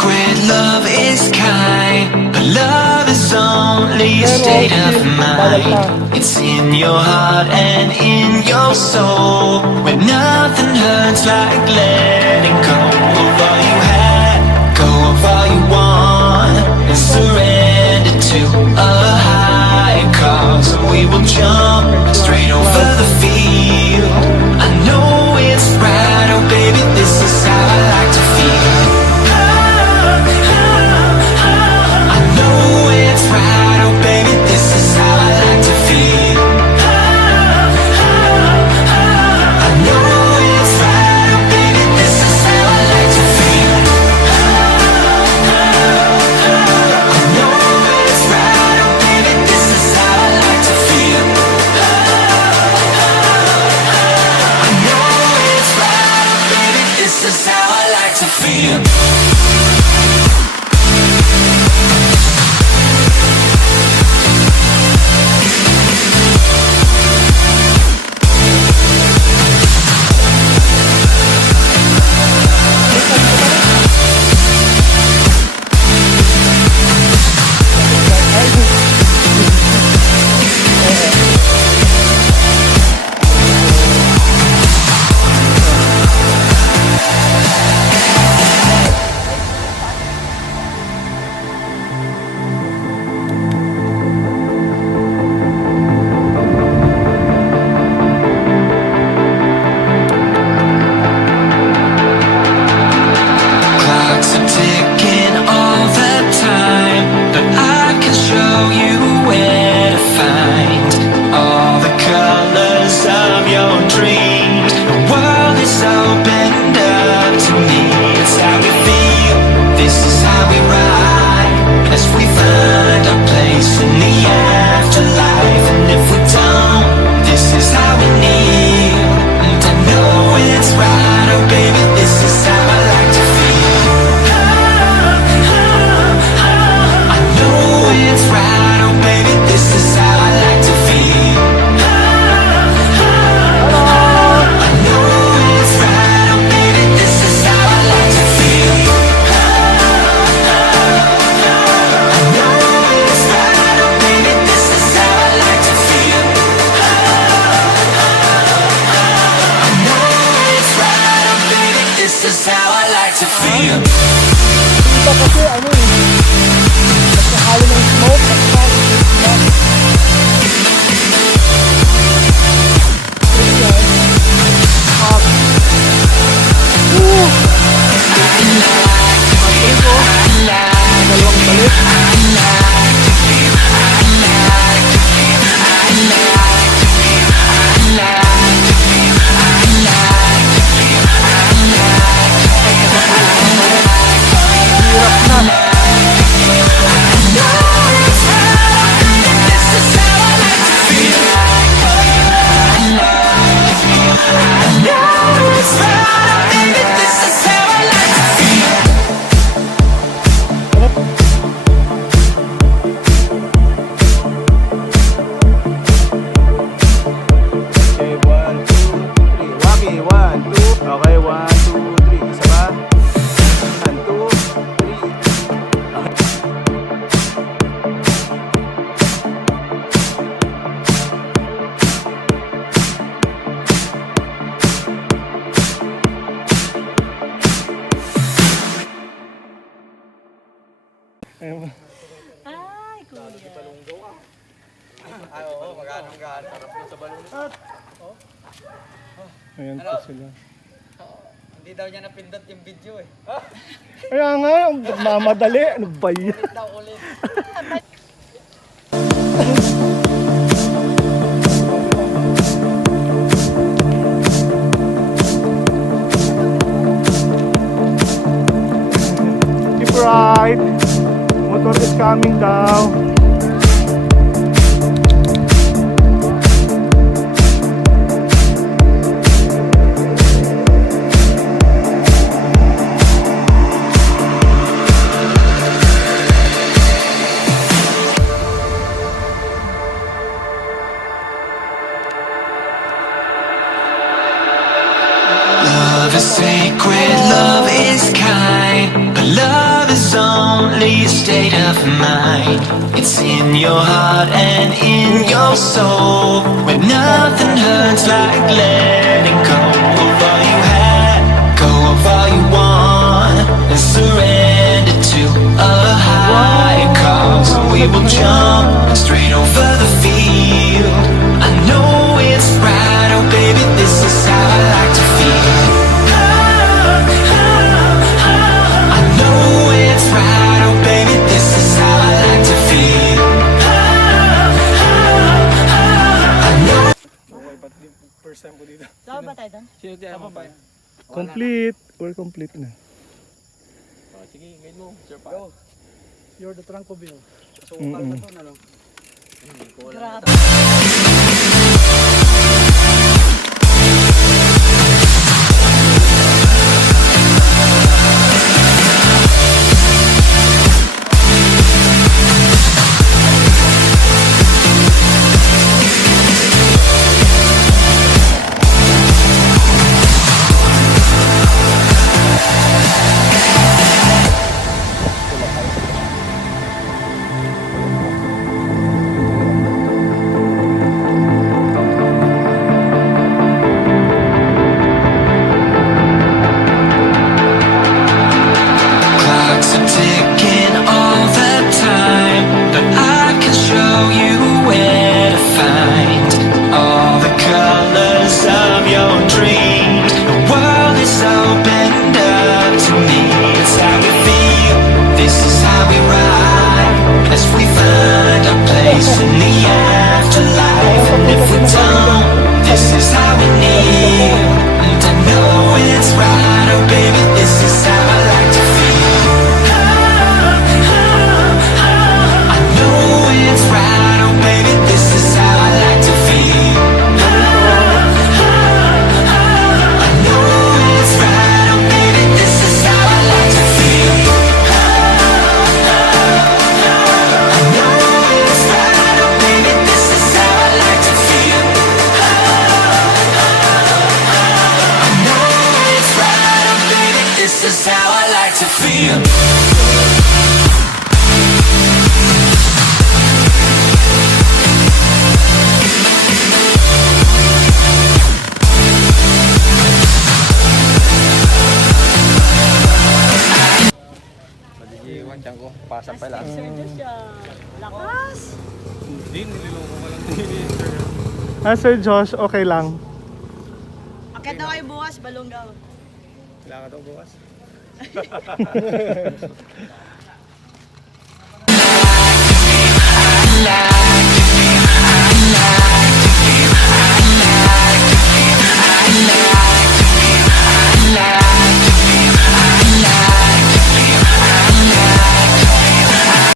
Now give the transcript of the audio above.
sacred, love is kind, but love is only a state of mind. It's in your heart and in your soul, where nothing hurts like letting go of all you had, go of all you want, and surrender to a higher cause. And we will jump straight over the field. I know it's right, oh baby, this is how I like to feel. I know it's right, oh baby, this is how I like to feel. I know it's right, oh baby, this is how I like to feel. I know it's right, oh baby, this is how I like to feel. I know it's right, oh baby, this is how I like to feel. Clocks are ticking all the time, but I can show you where to find all the colors of your dreams. The world is opened up to me. It's how we feel, this is how we ride, as we find our place in the afterlife. And if we don't, this is how we kneel. And I know it's right, oh baby, this is how I like to feel. I know it's right, oh baby, this is how I like to feel. I know it's right, oh baby, this is how I like to feel. I know it's right, oh baby, this is how I like to feel. I know it's right, oh baby, this is how I like to feel. Dito kasi ano eh, nagkahalo ng smoke at saka Ay, kuya. Ay, oo, magandang-gaan. Sarap doon sa balon. ayan po sila. Hindi daw niya napindot yung video eh. Kaya nga, mamadali. Ano ba yan? Ulit daw, ulit. Keep right. Motor is coming down. Love is sacred, love is kind, but love is is only a state of mind. It's in your heart and in your soul, where nothing hurts like letting go of all you had, go of all you want, and surrender to a higher cause. We will jump straight over the field. I know it's right, oh baby, this is how I like to feel. I know it's right, oh baby, this is how I like to feel. I know. Okay, but yung first time ko dito. Saan ba tayo doon? Sino tayo mo ba? Complete. We're complete na. Sige, ngayon mo. Sir pa. You're the trunk of you. So, parang ito na lang. Grabe. Clocks are ticking all the time, but I can show you where to find all the colors of your dreams. The world is opened up to me. It's how we feel, this is how we ride, as we find our place in the afterlife. And if we don't, this is how we kneel. And I know it's right, oh baby, this is how I like to feel. I know it's right, oh baby, this is how I like to feel. I know it's right, oh baby, this is how I like to feel. I know it's right, oh baby, this is how I like to feel. I know it's right, oh baby, this is how I like to feel. Magigiwan dyan ko. Pasan pa lang. Lakas! Hindi, nililoko ko lang din. Sir Josh, okay lang. Akit na kayo bukas, balonggaw. Kailangan daw bukas.